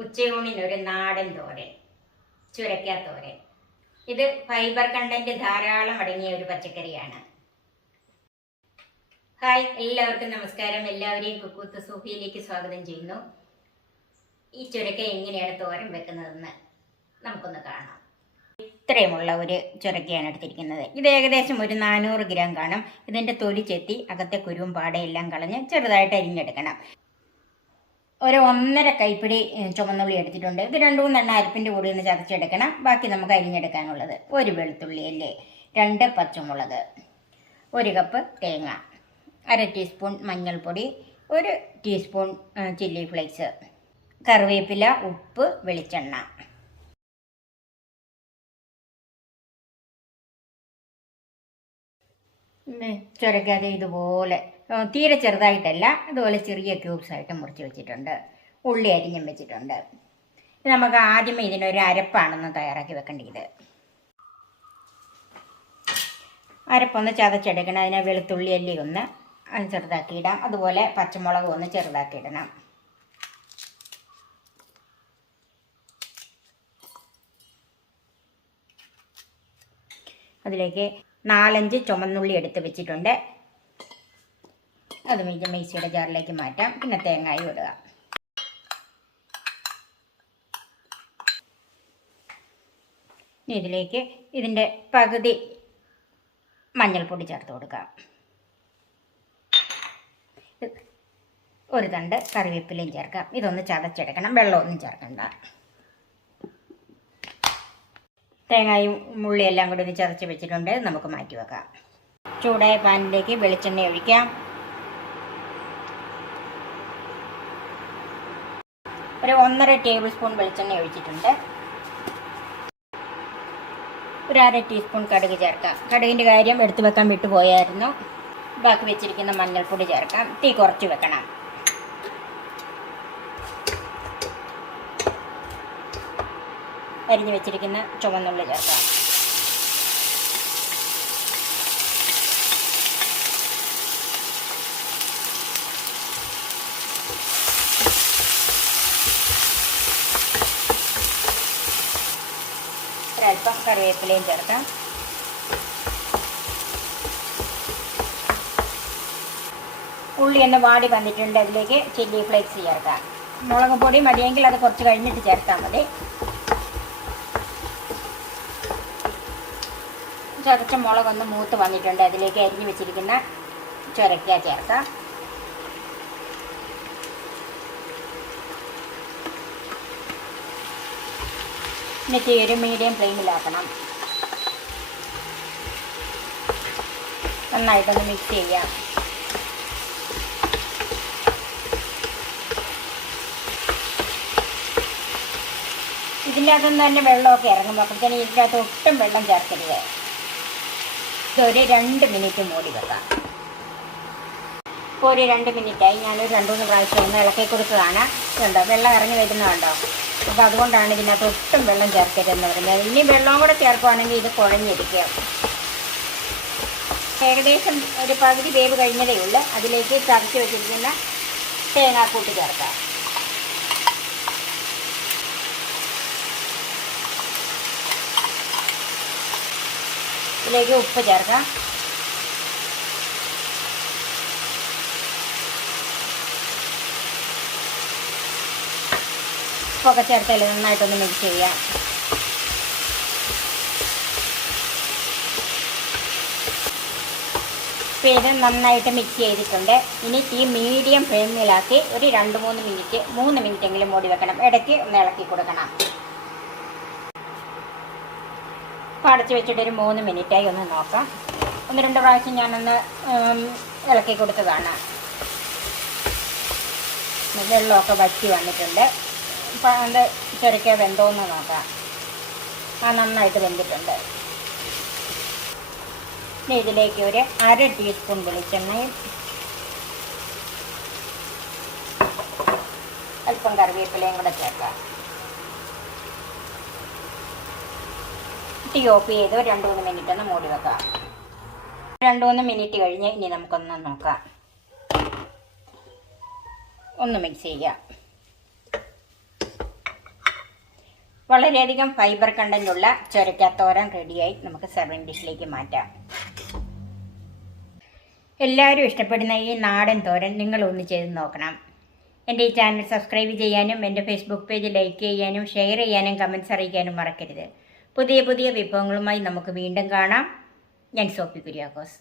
ഉച്ചയൂണിനൊരു നാടൻ തോരൻ, ചുരക്കാത്തോരൻ. ഇത് fibre content ധാരാളം അടങ്ങിയ ഒരു പച്ചക്കറിയാണ്. ഹായ്, എല്ലാവർക്കും നമസ്കാരം. എല്ലാവരെയും കുക്കൂത്ത് സൂഫിയിലേക്ക് സ്വാഗതം ചെയ്യുന്നു. ഈ ചുരക്ക എങ്ങനെയാണ് തോരൻ വെക്കുന്നതെന്ന് നമുക്കൊന്ന് കാണാം. ഇത്രയുമുള്ള ഒരു ചുരക്കയാണ് എടുത്തിരിക്കുന്നത്. ഇത് ഏകദേശം ഒരു 400 ഗ്രാം കാണും. ഇതിൻ്റെ തൊലി ചെത്തി അകത്തെ കുരുവും പാടയെല്ലാം കളഞ്ഞ് ചെറുതായിട്ട് അരിഞ്ഞെടുക്കണം. ഒരു 1.5 കൈപ്പിടി ചുമന്നുള്ളി എടുത്തിട്ടുണ്ട്. ഇത് 2-3 അരിപ്പിൻ്റെ കൂടി ഒന്ന് ചതച്ചെടുക്കണം. ബാക്കി നമുക്ക് അരിഞ്ഞെടുക്കാനുള്ളത്: ഒരു വെളുത്തുള്ളി അല്ലേ, 2 പച്ചമുളക്, 1 കപ്പ് തേങ്ങ, 1/2 ടീസ്പൂൺ മഞ്ഞൾപ്പൊടി, 1 ടീസ്പൂൺ ചില്ലി ഫ്ലേക്സ്, കറിവേപ്പില, ഉപ്പ്, വെളിച്ചെണ്ണ. ചുരക്കാതെ ഇതുപോലെ തീരെ ചെറുതായിട്ടല്ല, ഇതുപോലെ ചെറിയ ക്യൂബ്സ് ആയിട്ട് മുറിച്ച് വെച്ചിട്ടുണ്ട്. ഉള്ളി അരിഞ്ഞും വെച്ചിട്ടുണ്ട്. നമുക്ക് ആദ്യമേ ഇതിനൊരു അരപ്പാണെന്ന് തയ്യാറാക്കി വെക്കേണ്ടത്. അരപ്പൊന്ന് ചതച്ചെടുക്കണം. അതിനെ വെളുത്തുള്ളി അല്ലി ഒന്ന് ചെറുതാക്കി ഇടാം. അതുപോലെ പച്ചമുളക് ഒന്ന് ചെറുതാക്കി ഇടണം. അതിലേക്ക് 4-5 ചുമന്നുള്ളി എടുത്ത് വെച്ചിട്ടുണ്ട്. അത് മിക്സിയുടെ ജാറിലേക്ക് മാറ്റാം. പിന്നെ തേങ്ങായും ഇടുക. ഇതിലേക്ക് ഇതിൻ്റെ പകുതി മഞ്ഞൾപ്പൊടി ചേർത്ത് കൊടുക്കാം. 1 തണ്ട് കറിവേപ്പിലയും ചേർക്കാം. ഇതൊന്ന് ചതച്ചെടുക്കണം. വെള്ളമൊന്നും ചേർക്കണ്ട. തേങ്ങയും ഉള്ളിയെല്ലാം കൂടി ഒന്ന് ചതച്ച് വെച്ചിട്ടുണ്ട്. നമുക്ക് മാറ്റി വെക്കാം. ചൂടായ പാനിലേക്ക് വെളിച്ചെണ്ണ ഒഴിക്കാം. ഒരു 1.5 ടേബിൾ സ്പൂൺ വെളിച്ചെണ്ണ ഒഴിച്ചിട്ടുണ്ട്. ഒരു 1/2 ടീസ്പൂൺ കടുക് ചേർക്കാം. കടുകിൻ്റെ കാര്യം എടുത്തു വെക്കാൻ വിട്ടുപോയായിരുന്നു. ബാക്കി വെച്ചിരിക്കുന്ന മഞ്ഞൾപ്പൊടി ചേർക്കാം. തീ കുറച്ച് വെക്കണം. അരിഞ്ഞു വെച്ചിരിക്കുന്ന ചുവന്നുള്ളി ചേർക്കാം. ഒരൽപ്പം കറിവേപ്പിലയും ചേർക്കാം. ഉള്ളി ഒന്ന് വാടി വന്നിട്ടുണ്ട്. അതിലേക്ക് ചില്ലി ഫ്ലേക്സ് ചേർക്കാം. മുളക് പൊടി മതിയെങ്കിൽ അത് കുറച്ച് കഴിഞ്ഞിട്ട് ചേർത്താൽ മതി. ചതച്ച മുളകൊന്ന് മൂത്ത് വന്നിട്ടുണ്ട്. അതിലേക്ക് അരിഞ്ഞു വെച്ചിരിക്കുന്ന ചുരക്ക ചേർക്കാം. എന്നിട്ട് ഒരു മീഡിയം ഫ്ലെയിമിലാക്കണം. നന്നായിട്ടൊന്ന് മിക്സ് ചെയ്യാം. ഇതിൻ്റെ അകത്തുനിന്ന് തന്നെ വെള്ളമൊക്കെ ഇറങ്ങുമ്പോൾ അപ്പോഴത്തേനും ഇതിൻ്റെ അകത്ത് ഒട്ടും വെള്ളം ചേർക്കരുത്. ഇതൊരു 2 മിനിറ്റ് മൂടി വെക്കാം. ഇപ്പോൾ ഒരു 2 മിനിറ്റായി. ഞാനൊരു 2-3 പ്രാവശ്യം ഒന്ന് ഇളക്കി കൊടുത്തതാണ്. ഇതുണ്ടോ, വെള്ളം ഇറങ്ങി വരുന്നുണ്ടോ? അപ്പോൾ അതുകൊണ്ടാണ് ഇതിനകത്ത് ഒട്ടും വെള്ളം ചേർക്കരുതെന്ന് പറയുന്നത്. ഇനി വെള്ളം കൂടെ ചേർക്കുകയാണെങ്കിൽ ഇത് കുഴഞ്ഞിരിക്കും. ഏകദേശം ഒരു പകുതി വേവ് കഴിഞ്ഞതേ ഉള്ളൂ. അതിലേക്ക് ചതച്ച് വെച്ചിരിക്കുന്ന തേങ്ങാക്കൂട്ട് ചേർക്കാം. ഇതിലേക്ക് ഉപ്പ് ചേർക്കാം. ഉപ്പൊക്കെ ചേർത്താൽ നന്നായിട്ടൊന്ന് മിക്സ് ചെയ്യാം. ഇപ്പോൾ ഇത് നന്നായിട്ട് മിക്സ് ചെയ്തിട്ടുണ്ട്. ഇനി തീ മീഡിയം ഫ്ലെയിമിലാക്കി ഒരു 3 മിനിറ്റെങ്കിലും മൂടി വെക്കണം. ഇടയ്ക്ക് ഒന്ന് ഇളക്കി കൊടുക്കണം. അടച്ച് വെച്ചിട്ട് ഒരു 3 മിനിറ്റായി. ഒന്ന് നോക്കാം. 1-2 പ്രാവശ്യം ഞാനൊന്ന് ഇളക്കി കൊടുത്തതാണ്. വെള്ളമൊക്കെ വറ്റി വന്നിട്ടുണ്ട്. അപ്പം അത് ചുരക്ക വെന്തോന്ന് നോക്കാം. നന്നായിട്ട് വെന്തിട്ടുണ്ട്. ഇനി ഇതിലേക്ക് ഒരു 1/2 ടീസ്പൂൺ വെളിച്ചെണ്ണയും അല്പം കറിവേപ്പിലയും കൂടെ ചേർക്കാം. തീ ഓഫ് ചെയ്ത് 2-3 മിനിറ്റ് ഒന്ന് മൂടി വെക്കാം. 2-3 മിനിറ്റ് കഴിഞ്ഞ് ഇനി നമുക്കൊന്ന് നോക്കാം. ഒന്ന് മിക്സ് ചെയ്യാം. വളരെയധികം ഫൈബർ കണ്ടന്റുള്ള ചൊരക്കാത്തോരൻ റെഡിയായി. നമുക്ക് സെർവിങ് ഡിഷിലേക്ക് മാറ്റാം. എല്ലാവരും ഇഷ്ടപ്പെടുന്ന ഈ നാടൻ തോരൻ നിങ്ങളൊന്ന് ചെയ്ത് നോക്കണം. എൻ്റെ ഈ ചാനൽ സബ്സ്ക്രൈബ് ചെയ്യാനും എൻ്റെ ഫേസ്ബുക്ക് പേജ് ലൈക്ക് ചെയ്യാനും ഷെയർ ചെയ്യാനും കമൻറ്റ്സ് അറിയിക്കാനും മറക്കരുത്. പുതിയ പുതിയ വിഭവങ്ങളുമായി നമുക്ക് വീണ്ടും കാണാം. ഞാൻ സോഫി കുര്യാക്കോസ്.